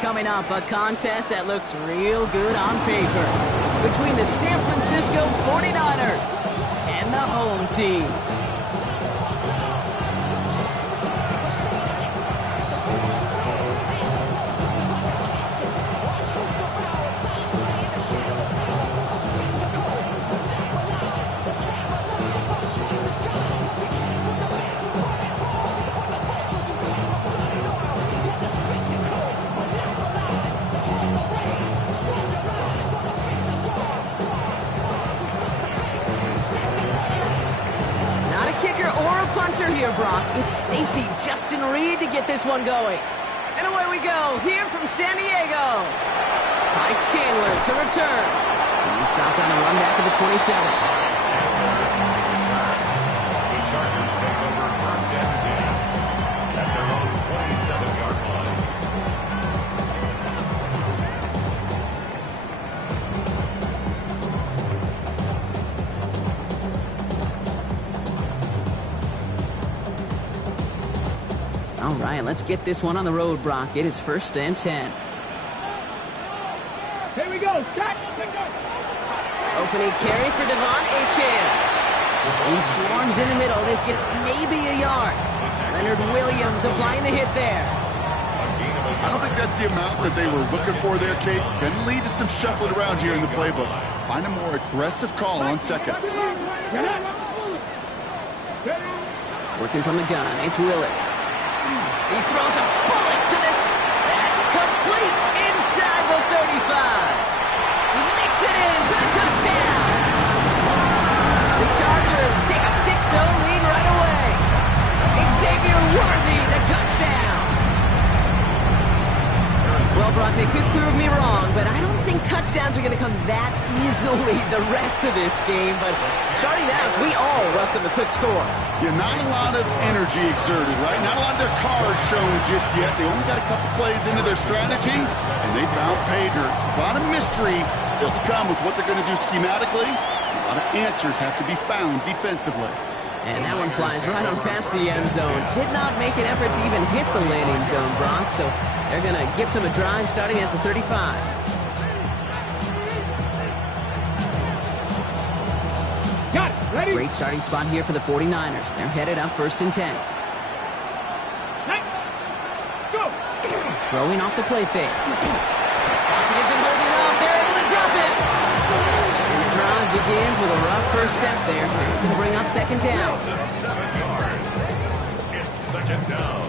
Coming up, a contest that looks real good on paper between the San Francisco 49ers and the home team. Puncher here, Brock. It's safety Justin Reed to get this one going. And away we go, here from San Diego. Ty Chandler to return. He stopped on a run back of the 27. The Chargers take over first and 10 at their own 27-yard line. All right, let's get this one on the road, Brock. It is first and 10. Here we go. Start. Opening carry for Devon Achane. He swarms in the middle. This gets maybe a yard. Leonard Williams applying the hit there. I don't think that's the amount that they were looking for there, Kate. Going to lead to some shuffling around here in the playbook. Find a more aggressive call on second. Working from the gun, it's Willis. He throws a bullet to this. That's complete inside the 35. He makes it in for the touchdown. The Chargers take a 6-0 lead right away. Xavier Worthy, the touchdown. Well, Brock, they could prove me wrong, but I don't think touchdowns are going to come that easily the rest of this game. But starting out, we all welcome the quick score. Yeah, not a lot of energy exerted, right? Not a lot of their cards shown just yet. They only got a couple plays into their strategy, and they found pay dirt. A lot of mystery still to come with what they're going to do schematically. A lot of answers have to be found defensively. And that one flies right on past the end zone. Did not make an effort to even hit the landing zone, Brock. So they're going to gift him a drive starting at the 35. Got it. Ready? Great starting spot here for the 49ers. They're headed up first and 10. Let's go. Throwing off the play fake. Pocket isn't holding up. They're able to drop it. And the drive begins with a rough first step there. It's going to bring up second down. 7 yards. It's second down.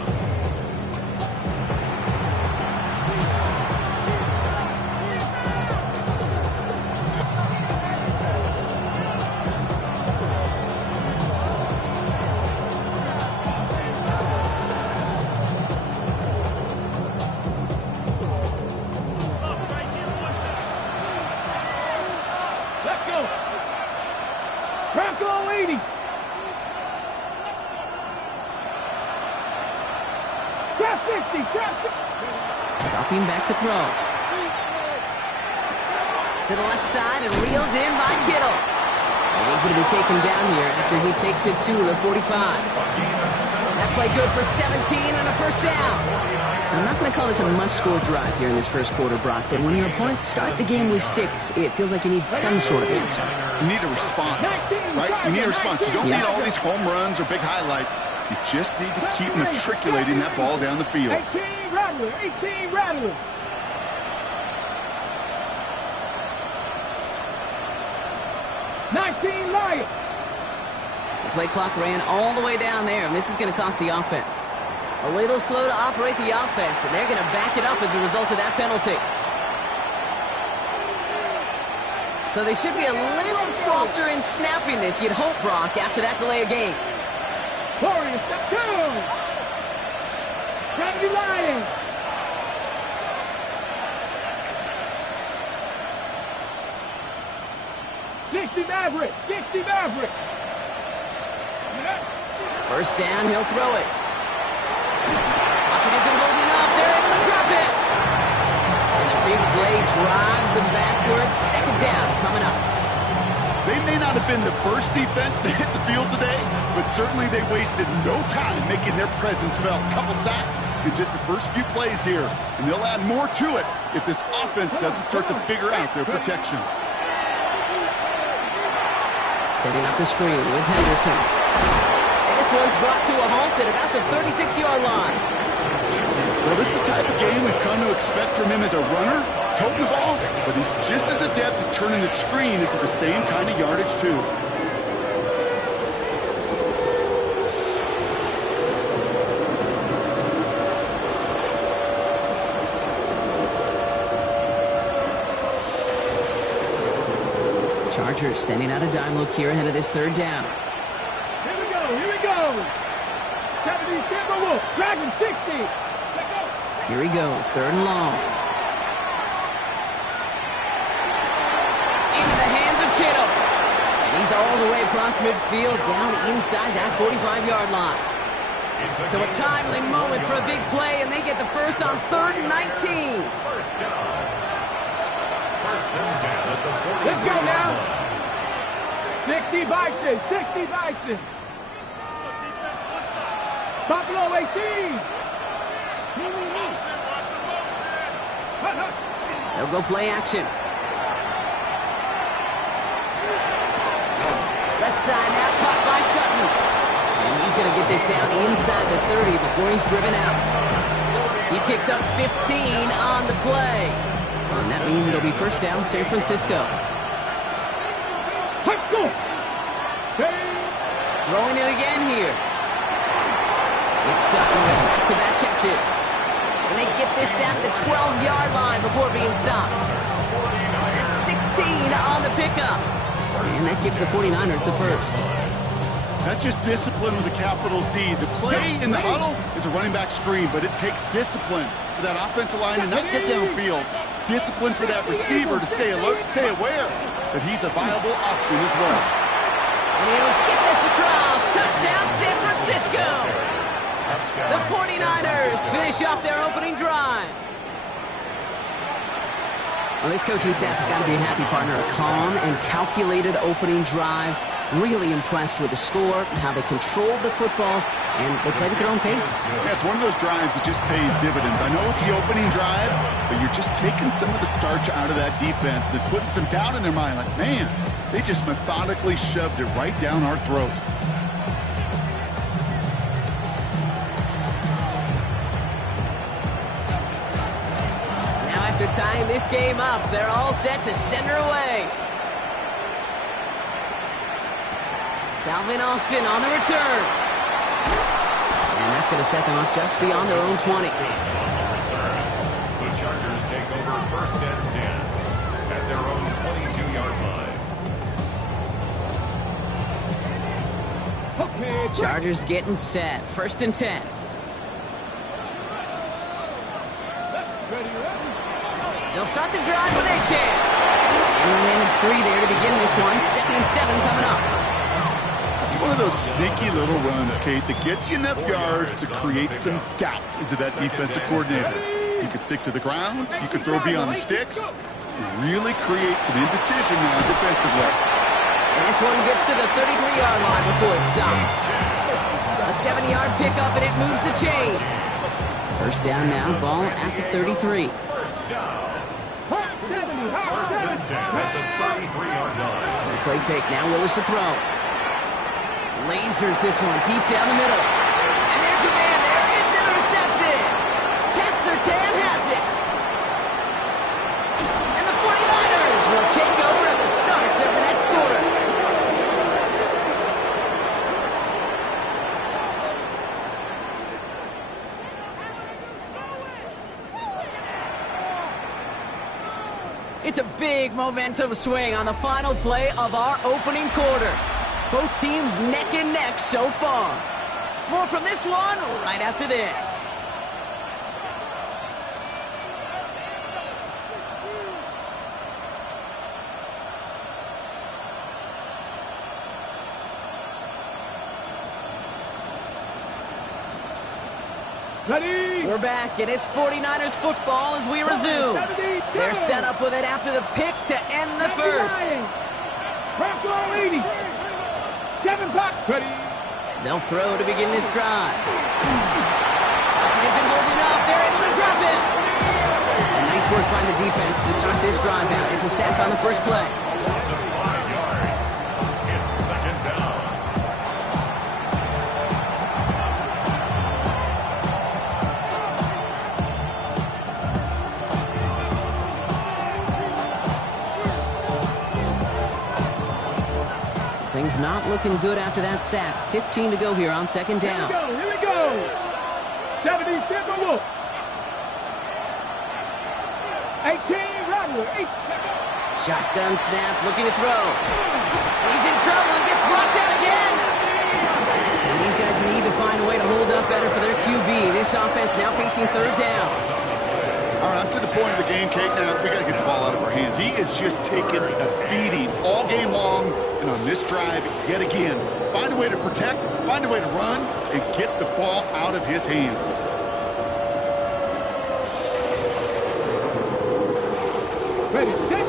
Bronco 80. Trap 60. Dropping back to throw. To the left side and reeled in by Kittle. And he's going to be taken down here after he takes it to the 45. That play good for 17 and a first down. I'm not going to call this a must-score drive here in this first quarter, Brock, but when your opponents start the game with 6, it feels like you need some sort of answer. You need a response, right? You need a response. You don't need all these home runs or big highlights. You just need to keep matriculating that ball down the field. 18 Rattler. 18 Rattler. Lion. The play clock ran all the way down there, and this is going to cost the offense. A little slow to operate the offense, and they're going to back it up as a result of that penalty. So they should be a little prompter in snapping this, you'd hope, Brock, after that delay of game. Warriors, step 2. Kennedy Lion. Maverick. First down, he'll throw it. Pocket isn't holding up. They're able to drop it. And the big play drives them backwards. Second down coming up. They may not have been the first defense to hit the field today, but certainly they wasted no time making their presence felt. Couple sacks, in just the first few plays here, and they'll add more to it if this offense doesn't start to figure out their protection. Setting up the screen with Henderson. And this one's brought to a halt at about the 36-yard line. Well, this is the type of game we've come to expect from him as a runner, toting the ball, but he's just as adept at turning the screen into the same kind of yardage, too. Chargers sending out a dime look here ahead of this third down. Here we go, here we go. 70, Timber Wolf, Dragon 60. Let's go. Here he goes, third and long. Into the hands of Kittle. And he's all the way across midfield, down inside that 45-yard line. So a timely moment for a big play, and they get the first on 3rd and 19. First down. First and 10 at the 40. Let's go now. 60 Bison, 60 Bison. Buffalo 18. They'll go play action. Left side now, caught by Sutton. And he's going to get this down inside the 30 before he's driven out. He picks up 15 on the play. And that means it'll be first down, San Francisco. Let's go. Throwing it again here. It's Sutton with back-to-back catches. And they get this down to the 12-yard line before being stopped. That's 16 on the pickup. And that gives the 49ers the first. That's just discipline with a capital D. The play in the huddle is a running back screen, but it takes discipline for that offensive line to not get downfield. Discipline for that receiver to stay alert, stay aware that he's a viable option as well. And he'll get this across. Touchdown, San Francisco. The 49ers finish off their opening drive. Well, this coaching staff has got to be a happy partner. A calm and calculated opening drive. Really impressed with the score, how they controlled the football, and they played at their own pace. Yeah, it's one of those drives that just pays dividends. I know it's the opening drive, but you're just taking some of the starch out of that defense and putting some doubt in their mind. Like, man, they just methodically shoved it right down our throat. Now after tying this game up, they're all set to send her away. Calvin Austin on the return. And that's going to set them up just beyond their own 20. The Chargers take over first and 10 at their own 22-yard line. Okay. Chargers getting set. First and 10. They'll start the drive when they can. And he'll manage 3 there to begin this one. 2nd and 7 coming up. It's one of those sneaky little runs, Kate, that gets you enough yards to create some doubt into that defensive coordinator. You could stick to the ground, you could throw beyond the sticks, and really create some indecision now defensively. And this one gets to the 33-yard line before it stops. A 7-yard pickup, and it moves the chains. First down now, ball at the 33. First down. First and 10 at the 33-yard line. The play fake now, Willis to throw. Lasers this one deep down the middle. And there's a man there. It's intercepted. Cat Surtain has it. And the 49ers will take over at the start of the next quarter. It's a big momentum swing on the final play of our opening quarter. Both teams neck and neck so far. More from this one right after this. Ready? We're back, and it's 49ers football as we resume. They're set up with it after the pick to end the first. Bronco 80. 7 o'clock. Ready? They'll throw to begin this drive. It isn't holding stop him. And nice work by the defense to start this drive out. It's a sack on the first play. Loss of 5 yards. It's second down. Things not looking good after that sack. 15 to go here on second down. Here we go. 70 Timberwolves. 18 GroundWars. Shotgun snap, looking to throw. He's in trouble and gets brought down again. And these guys need to find a way to hold up better for their QB. This offense now facing third down. All right, I'm to the point of the game, Kate. Now, we got to get the ball out of our hands. He is just taking a beating all game long. And on this drive, yet again, find a way to protect, find a way to run, and get the ball out of his hands.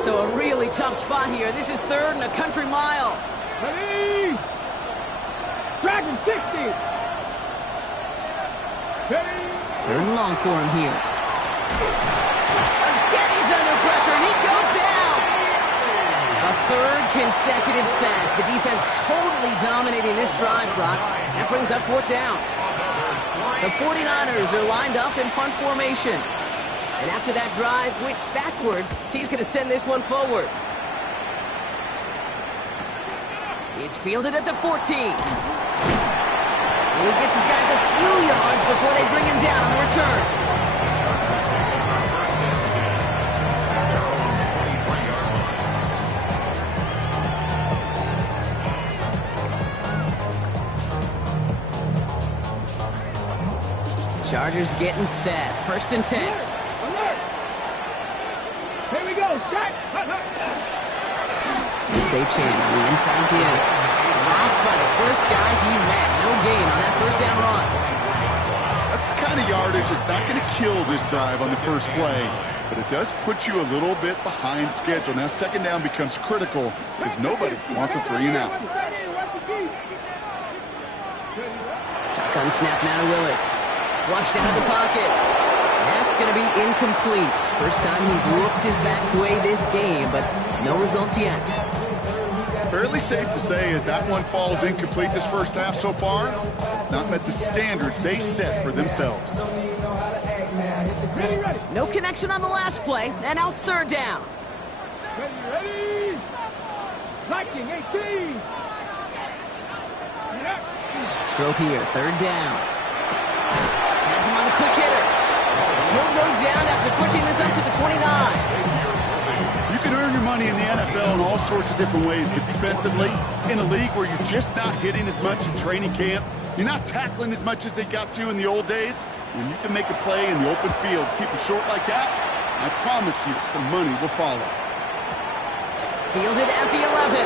So a really tough spot here. This is third and a country mile. Ready. Dragon 60. Ready. Third and long for him here. Again, he's under pressure, and he goes down. A third consecutive sack. The defense totally dominating this drive, Brock. That brings up fourth down. The 49ers are lined up in punt formation. And after that drive went backwards, he's going to send this one forward. It's fielded at the 14. And he gets his guys a few yards before they bring him down on the return. Chargers getting set. First and 10. Here we go. Start. It's A-Chain on the inside give. Dropped by the first guy he met. No gain on that first down run. That's the kind of yardage. It's not going to kill this drive on the first play, but it does put you a little bit behind schedule. Now second down becomes critical because nobody wants a 3 and out. Shotgun snap now to Willis. Flushed out of the pocket. That's going to be incomplete. First time he's looked his back's way this game, but no results yet. Fairly safe to say as that one falls incomplete this first half so far, it's not met the standard they set for themselves. No connection on the last play, and now it's third down. Ready. Viking 18. Throw here, third down. Has him on the quick hitter. He'll go down after pushing this up to the 29. You can earn your money in the NFL in all sorts of different ways, but defensively, in a league where you're just not hitting as much in training camp, you're not tackling as much as they got to in the old days, when you can make a play in the open field, keep it short like that, I promise you some money will follow. Fielded at the 11.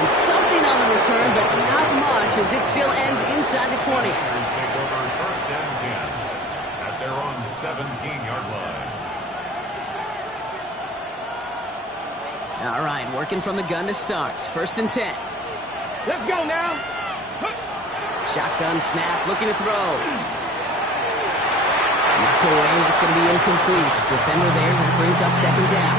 And something on the return, but not much as it still ends inside the 20. Take over first and 10 at their own 17-yard line. All right, working from the gun to start. First and 10. Let's go now. Shotgun snap, looking to throw. Knocked away, that's going to be incomplete. Defender there, that brings up second down.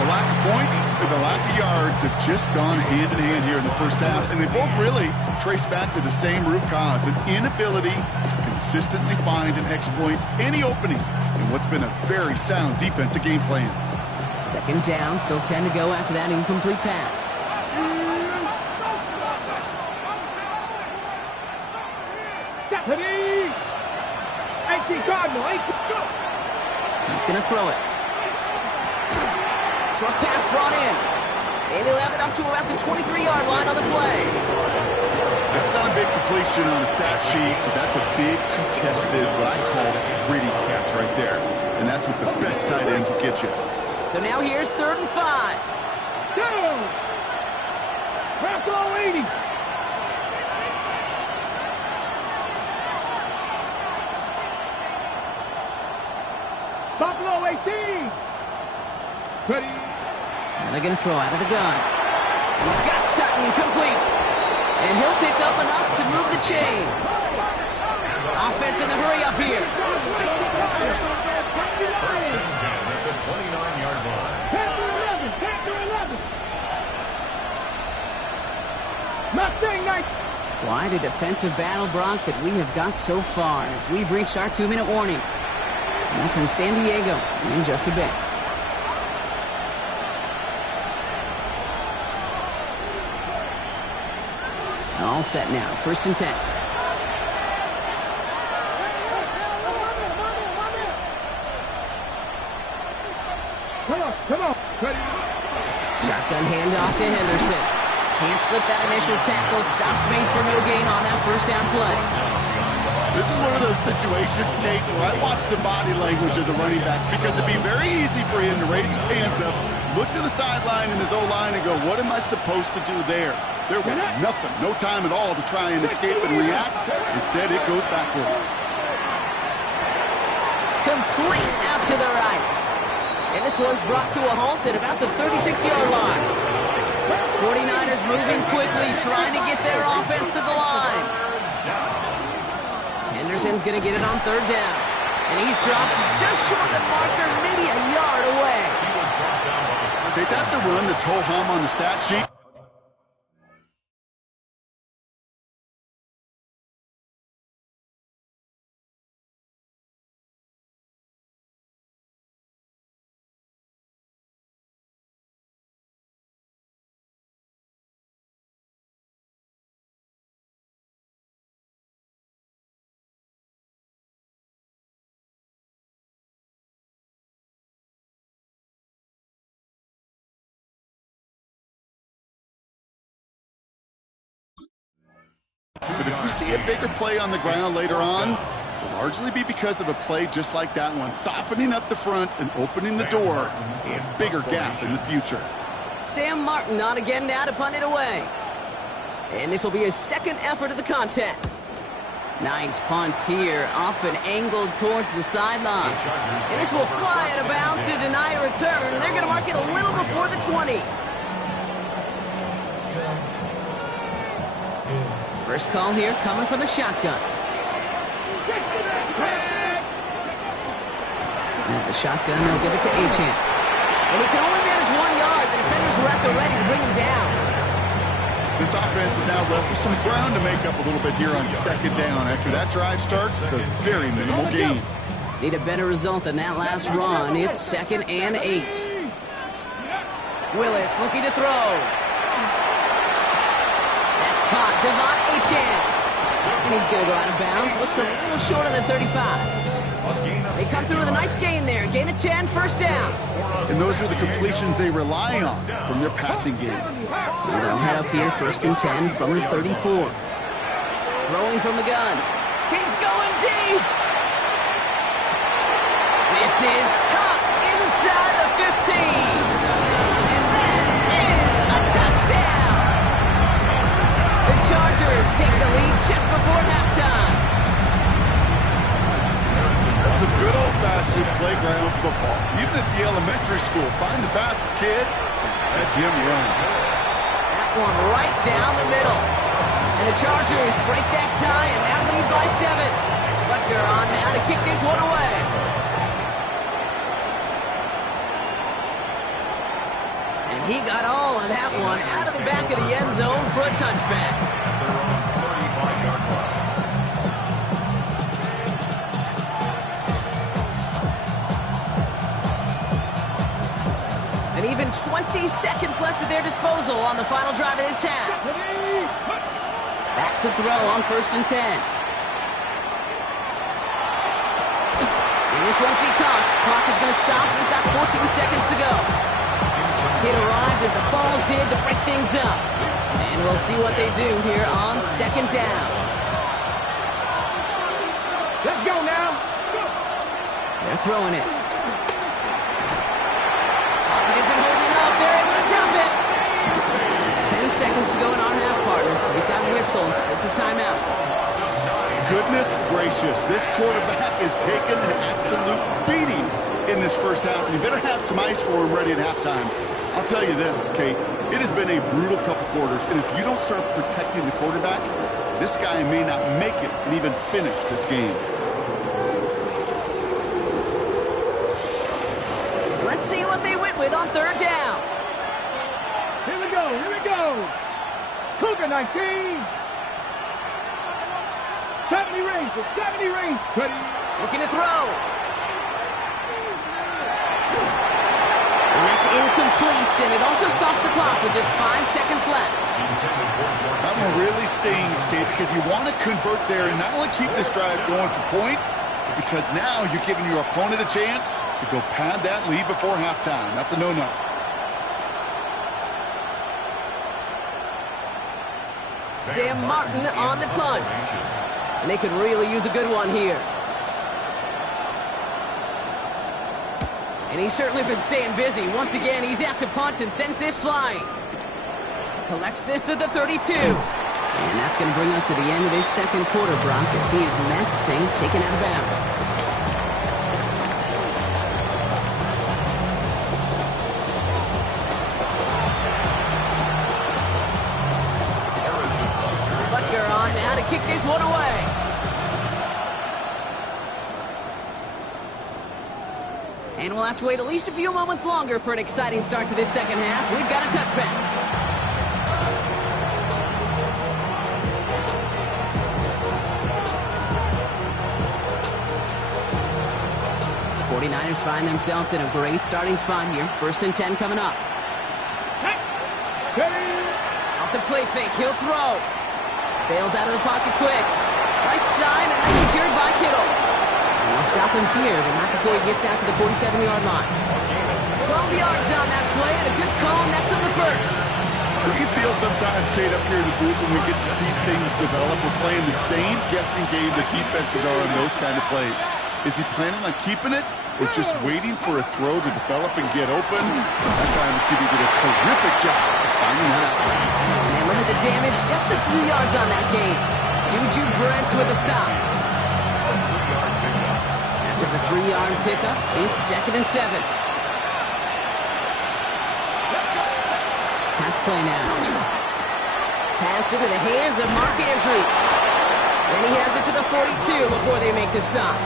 The lack of points and the lack of yards have just gone hand in hand here in the first half, and they both really trace back to the same root cause, an inability to consistently find and exploit any opening in what's been a very sound defensive game plan. Second down, still 10 to go after that incomplete pass. Stephanie! 18 Cardinal, 18 go! He's going to throw it. Short pass brought in. And he'll have it up to about the 23-yard line on the play. That's not a big completion on the stat sheet, but that's a big contested, what I call gritty catch right there. And that's what the best tight ends will get you. So now here's third and 5. Down! Buffalo 80! Buffalo 18! Ready? And they're going to throw out of the gun. He's got Sutton complete. And he'll pick up enough to move the chains. Offense in the hurry up here. here. First and 10 at the 29-yard line. Panther 11. Not saying nice. Quite a defensive battle, Brock, that we have got so far as we've reached our 2-minute warning. More from San Diego in just a bit. All set now, first and 10. Come on. Shotgun handoff to Henderson. Can't slip that initial tackle. Stops made for no gain on that first down play. This is one of those situations, Kate, where I watch the body language of the running back because it'd be very easy for him to raise his hands up, look to the sideline in his O-line and go, what am I supposed to do there? There was nothing, no time at all to try and escape and react. Instead, it goes backwards. Complete out to the right. And this one's brought to a halt at about the 36-yard line. 49ers moving quickly, trying to get their offense to the line. Henderson's going to get it on third down. And he's dropped just short of the marker, maybe a yard away. Okay, that's a run that's ho-hum on the stat sheet. But if you see a bigger play on the ground later on, it'll largely be because of a play just like that one, softening up the front and opening the door for a bigger gap in the future. Sam Martin on again now to punt it away. And this will be his second effort of the contest. Nice punt here, up and angled towards the sideline. And this will fly out of bounds to deny a return. They're going to mark it a little before the 20. First call here coming from the shotgun. Now the shotgun, they'll give it to Achane. And he can only manage 1 yard. The defenders were at the ready to bring him down. This offense is now left with some ground to make up a little bit here on second down. After that drive starts, the very minimal gain. Need a better result than that last run. It's 2nd and 8. Willis looking to throw. That's caught. Devon Achane. And he's going to go out of bounds. Looks a little short of the 35. They come through with a nice gain there. Gain of 10, first down. And those are the completions they rely on from their passing game. So they'll head up here, first and 10 from the 34. Throwing from the gun. He's going deep. This is caught inside the 15. And that is a touchdown. The Chargers take the lead just before halftime. That's some good old-fashioned playground football. Even at the elementary school, find the fastest kid and let him run. That one right down the middle. And the Chargers break that tie and now lead by 7. Butker on now to kick this one away. And he got all of that one out of the back of the end zone for a touchback. And even 20 seconds left at their disposal on the final drive of this half. Back to throw on first and 10. And this won't be caught. Clock is going to stop. We've got 14 seconds to go. It arrived as the ball did to break things up. And we'll see what they do here on second down. Let's go now. They're throwing it. Pocket isn't holding up. They're able to drop it. 10 seconds to go in our half, partner. We've got whistles. It's a timeout. Goodness gracious, this quarterback is taking an absolute beating in this first half. And you better have some ice for him ready at halftime. I'll tell you this, Kate, it has been a brutal couple quarters, and if you don't start protecting the quarterback, this guy may not make it and even finish this game. Let's see what they went with on third down. Here we go, here we go. Cougar 19. 70 range, 70 range. Ready. Looking to throw. And that's incomplete, and it also stops the clock with just 5 seconds left. That one really stings, Kate, because you want to convert there and not only keep this drive going for points, but because now you're giving your opponent a chance to go pad that lead before halftime. That's a no-no. Sam Martin on the punt. And they could really use a good one here. And he's certainly been staying busy. Once again, he's out to punt and sends this flying. Collects this at the 32. And that's going to bring us to the end of this second quarter, Brock, as he is met and taken out of bounds. Butker on now to kick this one away. And we'll have to wait at least a few moments longer for an exciting start to this second half. We've got a touchback. 49ers find themselves in a great starting spot here. 1st and 10 coming up. Off the play fake, he'll throw. Bails out of the pocket quick. Right side, and that's secured by Kittle. And they'll stop him here, but not before he gets out to the 47-yard line. 12 yards on that play, and a good call, and that's on the first. You feel sometimes, Kate, up here in the booth when we get to see things develop. We're playing the same guessing game the defenses are on those kind of plays. Is he planning on keeping it or just waiting for a throw to develop and get open? That time the QB did a terrific job of finding that. And they limit the damage, just a few yards on that game. Juju Brents with a stop. After the 3-yard pickup, it's 2nd and 7. Pass play now. Pass into the hands of Mark Andrews. And he has it to the 42 before they make the stop.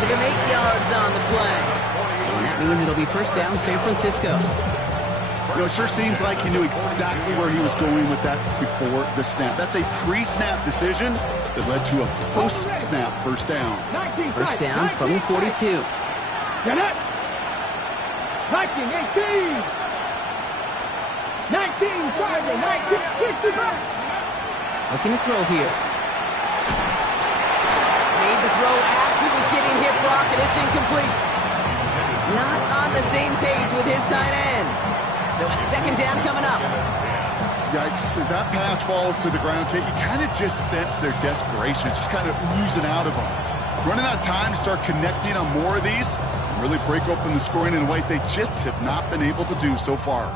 Give him 8 yards on the play. And that means it'll be 1st down San Francisco. You know, it sure seems like he knew exactly where he was going with that before the snap. That's a pre-snap decision that led to a post-snap 1st down. 1st down from the 42. Get it! 19, 18! 19, 65. Looking to throw here. Made the throw as he was getting hit, Brock, and it's incomplete. Not on the same page with his tight end. So it's 2nd down coming up. Yikes. As that pass falls to the ground, Kate, you kind of just sense their desperation. It's just kind of oozing out of them. Running out of time to start connecting on more of these and really break open the scoring in a way they just have not been able to do so far.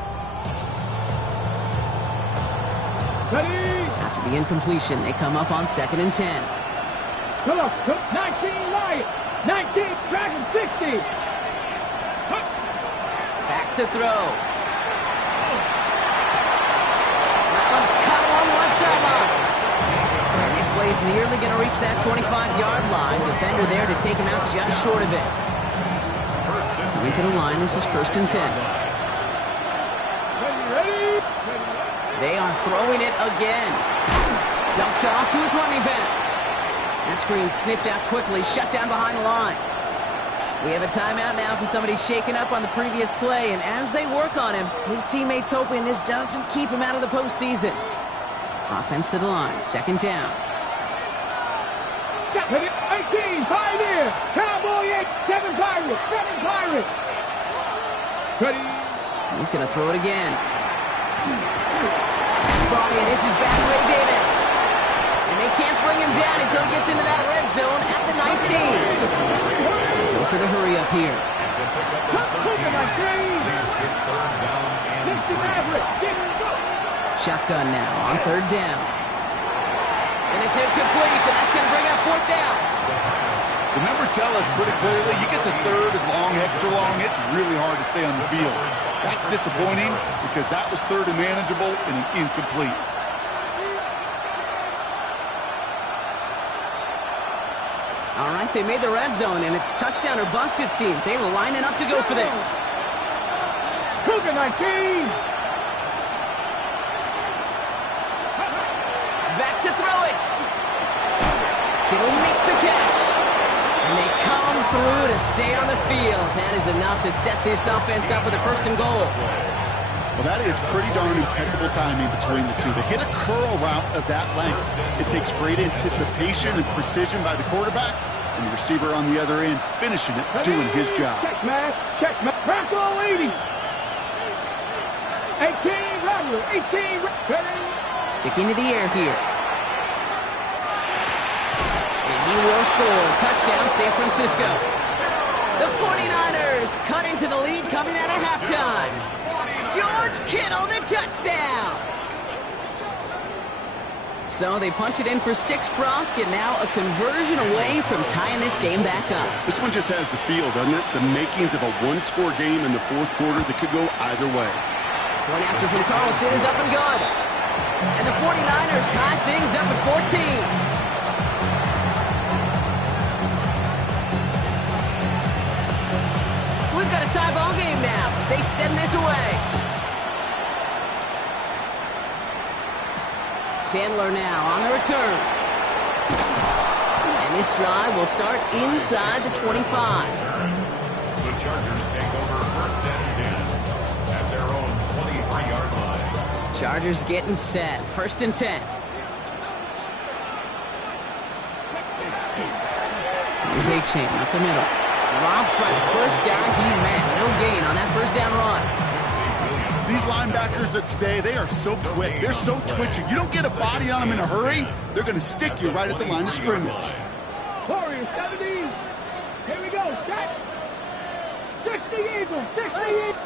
Ready? After the incompletion, they come up on 2nd and 10. Come on, 19, Lion. 19, Dragon 60. Back to throw. That one's cut along the left sideline. And this play's nearly going to reach that 25-yard line. Defender there to take him out just short of it. Coming to the line, this is 1st and 10. Ready? They are throwing it again. Dumped off to his running back. That screen sniffed out quickly, shut down behind the line. We have a timeout now for somebody shaken up on the previous play, and as they work on him, his teammates hoping this doesn't keep him out of the postseason. Offense to the line, 2nd down. 18, Pioneer. Cowboy 8, 7 Pirates, 7 Pirates. Ready? He's going to throw it again. It's brought in, it's his back, Ray Davis. And they can't bring him down until he gets into that red zone at the 19. Goes to the hurry up here. Shotgun now on 3rd down. And it's incomplete, and that's going to bring up 4th down. The numbers tell us pretty clearly, you get to 3rd and long, extra long, it's really hard to stay on the field. That's disappointing because that was 3rd and manageable and an incomplete. All right, they made the red zone, and it's touchdown or bust, it seems. They were lining up to go for this. Cougar 19. Back to throw it. Kittle makes the catch. And they come through to stay on the field. That is enough to set this offense up with a first and goal. Well, that is pretty darn impeccable timing between the two. They hit a curl route of that length. It takes great anticipation and precision by the quarterback, and the receiver on the other end finishing it, doing his job. Check match. Back all 80. 18, Rattler. 18, ready. Sticking to the air here. And he will score. Touchdown, San Francisco. The 49ers cut into the lead coming out of halftime. George Kittle, the touchdown. So they punch it in for 6, Brock, and now a conversion away from tying this game back up. This one just has the feel, doesn't it? The makings of a one-score game in the fourth quarter that could go either way. One after from Carlson is up and good. And the 49ers tie things up at 14. So we've got a tie ball game now as they send this away. Chandler now on the return. And this drive will start inside the 25. The Chargers take over first and 10 at their own 23-yard line. Chargers getting set. First and 10. Here's A-Chain up the middle. Drops by the first guy he met. No gain on that first down run. These linebackers of today, they are so quick. They're so twitchy. You don't get a body on them in a hurry, they're going to stick you right at the line of scrimmage. Warriors 70. Here we go. Set. 60 Eagles. 60 Eagles.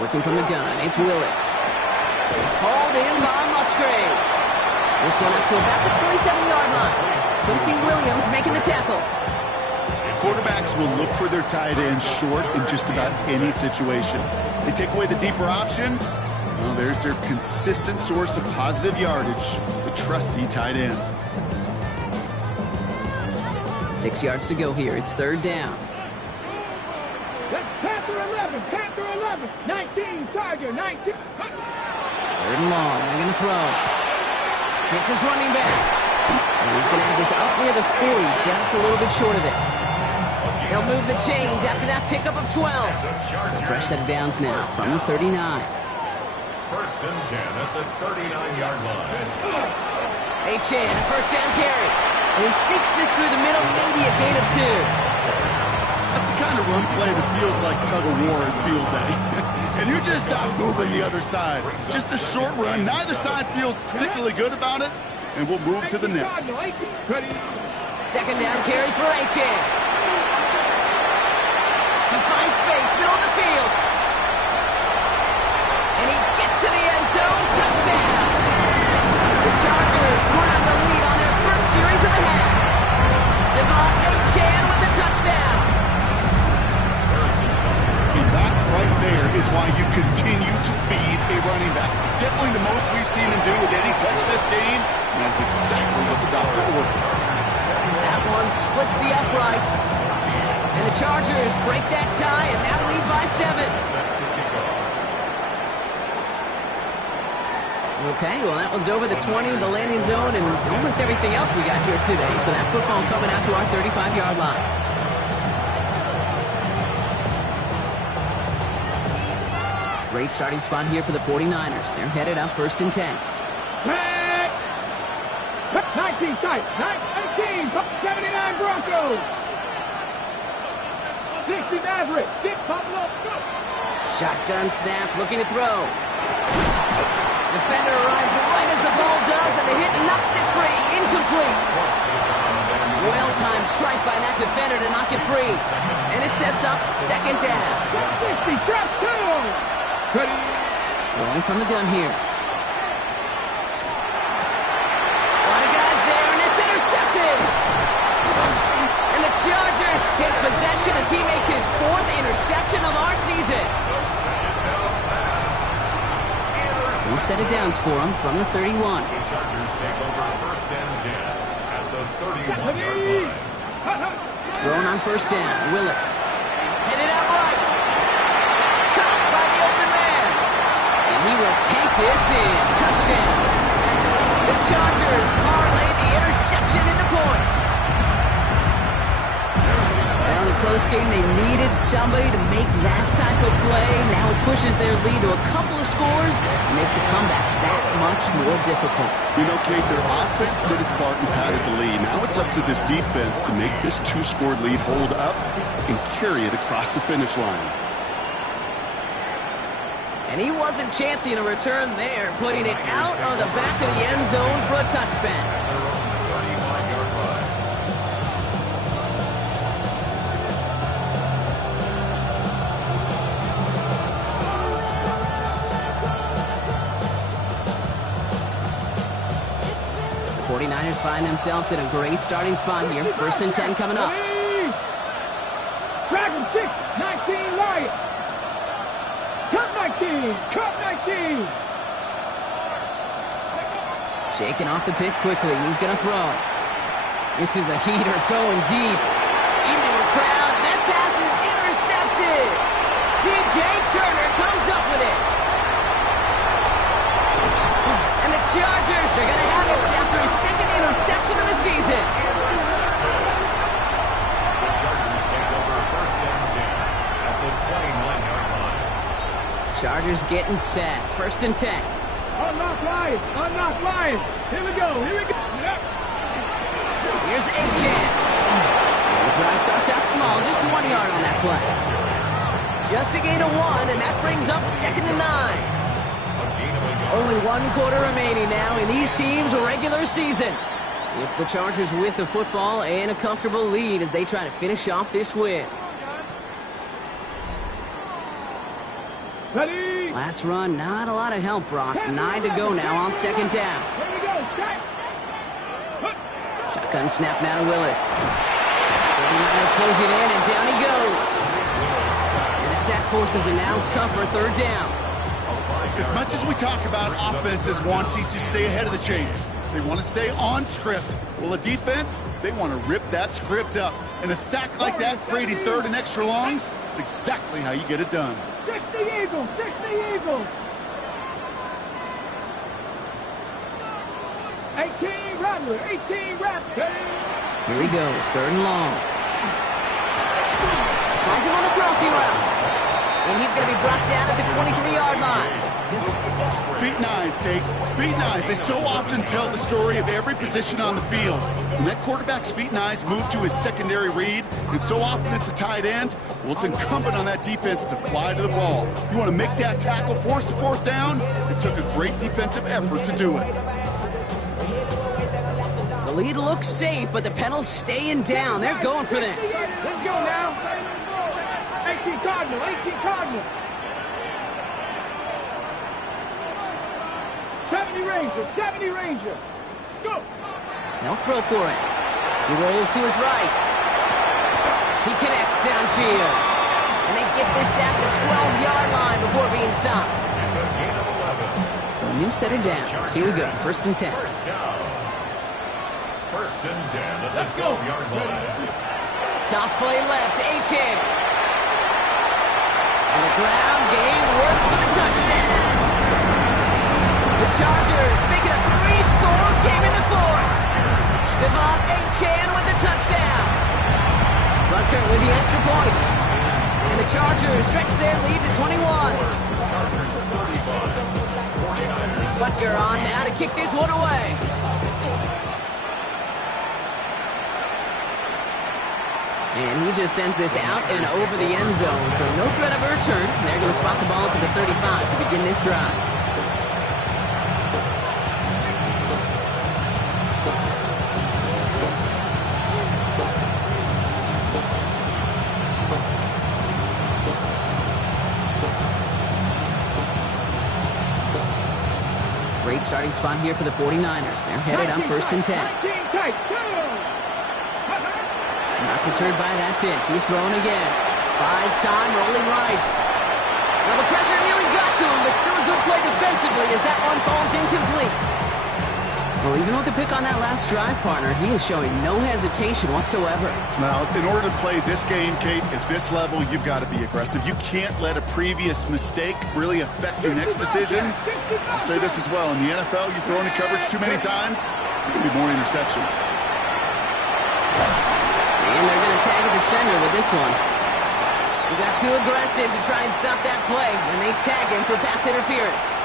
Working from the gun. It's Willis. Hauled in by Musgrave. This one up to about the 27-yard line. Quincy Williams making the tackle. Quarterbacks will look for their tight ends short in just about any situation. They take away the deeper options. Well, there's their consistent source of positive yardage, the trusty tight end. 6 yards to go here. It's third down. That's Panther 11. Panther 11. 19. Charger 19. Third and long. They're going to throw. Hits his running back. And he's going to have this up near the 40, just a little bit short of it. They'll move the chains after that pickup of 12. So fresh set of downs now from the 39. First and 10 at the 39-yard line. A-Chan, first down carry. And he sneaks this through the middle, maybe a gain of 2. That's the kind of run play that feels like tug-of-war at field day. And you're just not moving the other side. Just a short run. Neither side feels particularly good about it. And we'll move to the next. Second down carry for A-Chan. He finds space, middle of the field. And he gets to the end zone. Touchdown. The Chargers grab the lead on their first series of the half. Devon A-Chan with the touchdown. And that right there is why you continue to feed a running back. Definitely the most we've seen him do with any touch this game. And that's exactly what the doctor ordered. That one splits the uprights. And the Chargers break that tie and now lead by 7. Okay, well, that one's over the 20, the landing zone, and almost everything else we got here today. So that football coming out to our 35-yard line. Great starting spot here for the 49ers. They're headed up first and 10. 19 tight. 19. 79 Broncos. 60 Maverick. 6 Buffalo. Shotgun snap, looking to throw. Defender arrives right as the ball does, and the hit knocks it free. Incomplete. Well-timed strike by that defender to knock it free. And it sets up second down. 60, trap 2. Ready. Throwing from the gun here. A lot of guys there, and it's intercepted. And the Chargers take possession as he makes his 4th interception of our season. 4 set of downs for him from the 31. The Chargers take over first and 10 at the 31-yard line. Thrown on first down. Willis. Headed out right. Caught by the open man. And he will take this in. Touchdown. The Chargers parlay the interception into points. Well, in the close game, they needed somebody to make that type of play. Now it pushes their lead to a couple of scores and makes a comeback that much more difficult. You know, Kate, their offense did its part and padded the lead. Now it's up to this defense to make this two-score lead hold up and carry it across the finish line. And he wasn't chancing a return there, putting it out on the back of the end zone for a touchback. 35-yard line. The 49ers find themselves in a great starting spot here. 1st and 10 coming up. Dragon 6, 19 Lions. Cut 19, cut 19. Shaking off the pick quickly. He's going to throw. This is a heater going deep into a crowd. That pass is intercepted. DJ Turner comes up with it. And the Chargers are going to have it after his second interception of the season. The Chargers take over 1st and 10 at the 29-yard line. Chargers getting set. 1st and 10. Unlock Lions, unlock Lions. Here we go, here we go. Here's Achan. The drive starts out small, just 1 yard on that play. Just a gain of 1, and that brings up 2nd and 9. Only 1 quarter remaining now in these teams' regular season. It's the Chargers with the football and a comfortable lead as they try to finish off this win. Ready? Last run, not a lot of help, Brock. 9 to go now on 2nd down. Here we go, strike. Shotgun snap now to Willis. 49ers closing in, and down he goes. And the sack forces a now tougher 3rd down. As much as we talk about offenses wanting to stay ahead of the chains, they want to stay on script. Well, a defense, they want to rip that script up. And a sack like that, creating 3rd and extra longs, it's exactly how you get it done. 60 Eagles, 60 Eagles. 18 Rattler, 18 Rattler. Here he goes, 3rd and long. Finds him on the crossing route. And he's going to be brought down at the 23-yard line. Feet and eyes, Kate. Feet and eyes. They so often tell the story of every position on the field. When that quarterback's feet and eyes move to his secondary read, and so often it's a tight end, well, it's incumbent on that defense to fly to the ball. You want to make that tackle, force the 4th down? It took a great defensive effort to do it. The lead looks safe, but the Penals staying down. They're going for this. Let's go now. 18 Cardinal, 18 Cardinal. 70 Ranger, 70 Ranger. Let's go. They'll throw for it. He rolls to his right. He connects downfield. And they get this down to the 12-yard line before being stopped. It's a gain of 11. So a new set of downs. Here we go. 1st and 10. First down. 1st and 10 at the 12-yard line. Toss play left. Achan. And the ground game works for the touchdown. The Chargers make it a 3-score game in the 4th. Devon Achan with the touchdown. Butker with the extra point. And the Chargers stretch their lead to 21. Chargers 35. 49ers. Butker on now to kick this one away. And he just sends this out and over the end zone. So no threat of a return. They're going to spot the ball up at the 35 to begin this drive. Great starting spot here for the 49ers. They're headed on 1st and 10. 19 tight, Not deterred by that pick. He's throwing again. Buys time, rolling right. Well, the pressure nearly got to him, but still a good play defensively as that one falls incomplete. Well, even with the pick on that last drive, partner, he is showing no hesitation whatsoever. Well, in order to play this game, Kate, at this level, you've got to be aggressive. You can't let a previous mistake really affect your next decision. I'll say this as well. In the NFL, you throw into coverage too many times, there'll be more interceptions. And they're going to tag a defender with this one. He got too aggressive to try and stop that play, and they tag him for pass interference.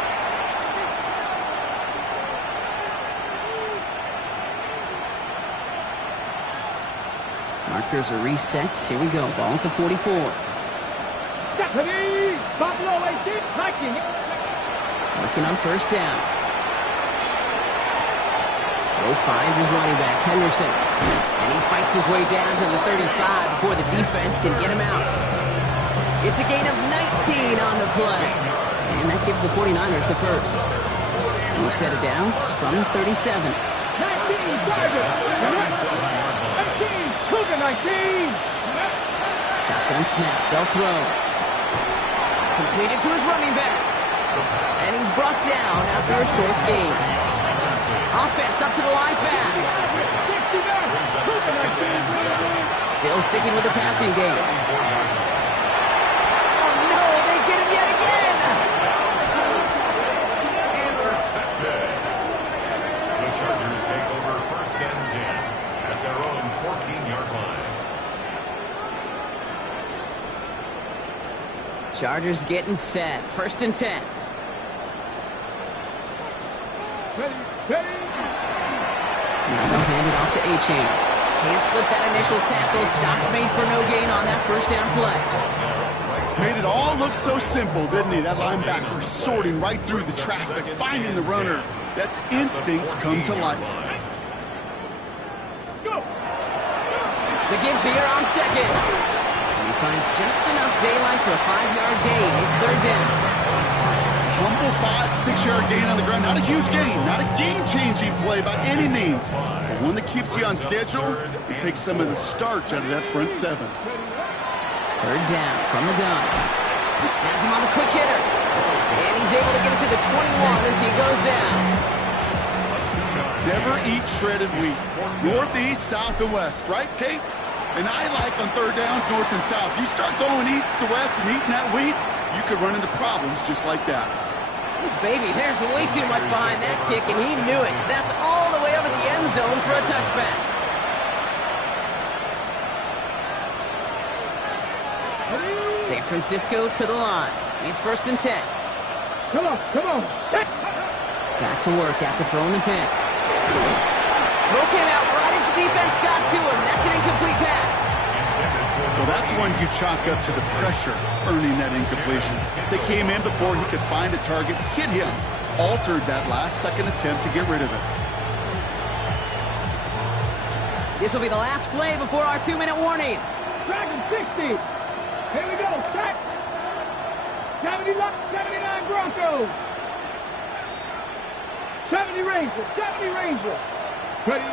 Markers are reset. Here we go. Ball at the 44. Working on first down. Lowe finds his running back, Henderson. And he fights his way down to the 35 before the defense can get him out. It's a gain of 19 on the play. And that gives the 49ers the first. New set of downs from the 37. 19. Shotgun snap. They'll throw. Completed to his running back. And he's brought down after a short gain. Offense up to the line fast. Still sticking with the passing game. Oh no, they get him yet again. Intercepted. The Chargers take over first and 10 at their own 14-yard line. Chargers getting set. First and 10. Now they'll hand it off to A-Chain. Can't slip that initial tackle. Stops made for no gain on that first down play. Made it all look so simple, didn't he? That linebacker sorting right through the traffic, finding the runner. That's instincts come to life. The give here on second. And he finds just enough daylight for a 5-yard gain. It's third down. Humble 5 to 6-yard gain on the ground. Not a huge gain, not a game-changing play by any means, but one that keeps you on schedule and takes some of the starch out of that front seven. Third down from the gun. Has him on the quick hitter. And he's able to get it to the 21 as he goes down. Never eat shredded wheat. Northeast, south, and west, right, Kate? And I like on third downs, north and south. You start going east to west and eating that wheat, you could run into problems just like that. Baby, there's way too much behind that kick, and he knew it. That's all the way over the end zone for a touchback. San Francisco to the line. It's first and 10. Come on. Back to work after throwing the pick. Throw came out right as the defense got to him. That's an incomplete pass. Well, that's one you chalk up to the pressure earning that incompletion. They came in before he could find a target, hit him, altered that last-second attempt to get rid of it. This will be the last play before our 2-minute warning. Dragon 60. Here we go. Sack. 79 Broncos. 70 Rangers. Ready.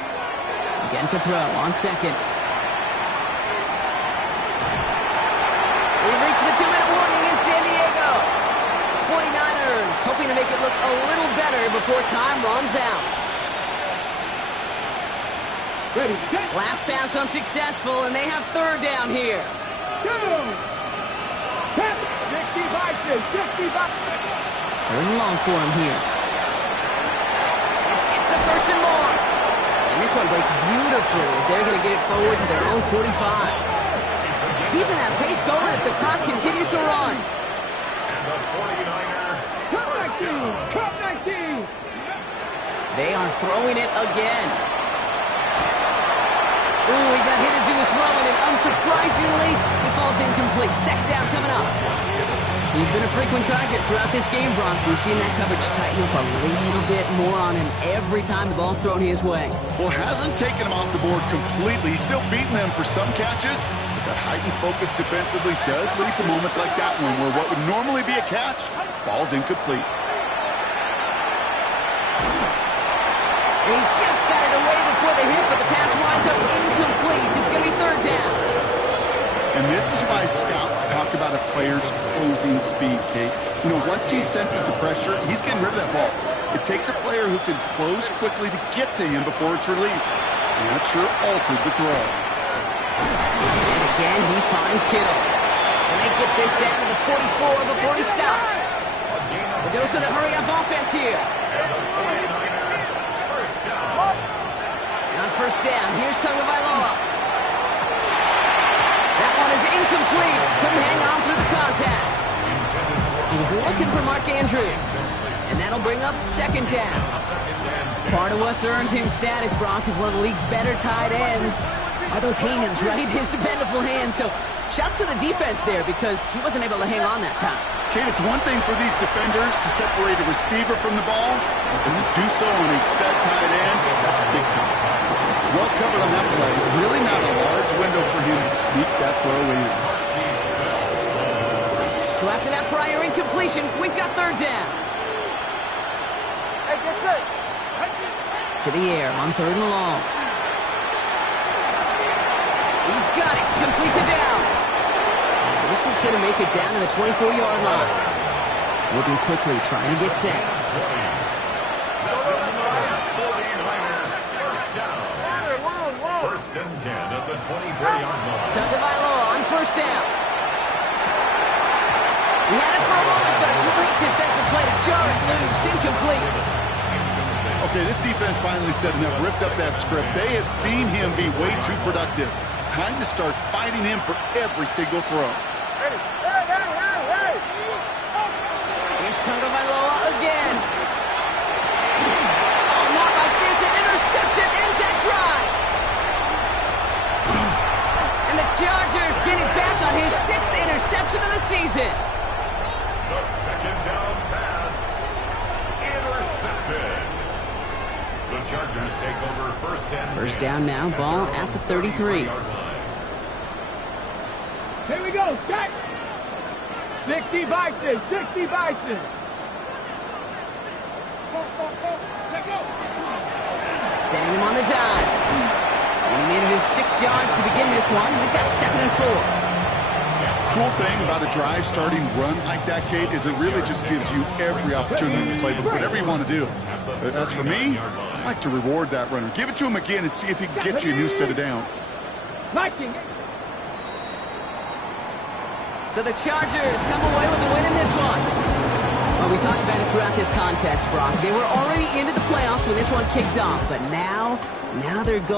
Again to throw on second. We've reached the 2-minute warning in San Diego. 49ers hoping to make it look a little better before time runs out. Ready. Set. Last pass unsuccessful, and they have third down here. 2. 65. Third and long for him here. This gets the first and more. And this one breaks beautifully as they're going to get it forward to their own 45. Keeping that pace going as the clock continues to run. And the 49er. Cup 19. They are throwing it again. Ooh, he got hit as he was throwing it. Unsurprisingly, he falls incomplete. Second down coming up. He's been a frequent target throughout this game, Brock. We've seen that coverage tighten up a little bit more on him every time the ball's thrown his way. Well, hasn't taken him off the board completely. He's still beating them for some catches. But that heightened focus defensively does lead to moments like that one where what would normally be a catch falls incomplete. He just got it away before the hit, but the pass winds up incomplete. It's going to be third down. And this is why scouts talk about a player's closing speed, Kate. You know, once he senses the pressure, he's getting rid of that ball. It takes a player who can close quickly to get to him before it's released. And that sure altered the throw. And again, he finds Kittle. And they get this down to the 44 before he stopped. A dose of the hurry-up offense here. On first down, here's Tagovailoa. That one is incomplete. Couldn't hang on through the contact. He was looking for Mark Andrews. And that'll bring up second down. Part of what's earned him status, Brock, is one of the league's better tight ends. Are those hands, right? His dependable hands. So shouts to the defense there because he wasn't able to hang on that time. Kate, it's one thing for these defenders to separate a receiver from the ball, and to do so on a stud tight end, that's big time. Well covered on that play. Really not a large window for him to sneak that throw in. So after that prior incompletion, we've got third down. Hey, get set. To the air on third and long. He's got it. Complete to Downs. This is going to make it down to the 24-yard line. Moving quickly, trying to get set. First and 10 at the 24-yard line. Tagovailoa on first down. He had it for a moment, but a great defensive play to jar it loose. Incomplete. Okay, this defense finally set enough, ripped up that script. They have seen him be way too productive. Time to start fighting him for every single throw. Hey, hey, hey, hey, hey. Here's Tagovailoa again. Oh, not like this. An interception ends that drive. And the Chargers getting back on his 6th interception of the season. The second down pass. Intercepted. The Chargers take over first and 10. First down now, ball at the 33. Here we go, check. 60 Bison, 60 Bison. Let go. Setting him on the dime. And he made it his 6 yards to begin this one. We've got 2nd and 4. Cool thing about a drive starting run like that, Kate, is it really just gives you every opportunity to play whatever you want to do. But as for me, I like to reward that runner. Give it to him again and see if he can get you a new set of downs. So the Chargers come away with a win in this one. Well, we talked about it throughout this contest, Brock. They were already into the playoffs when this one kicked off, but now they're going.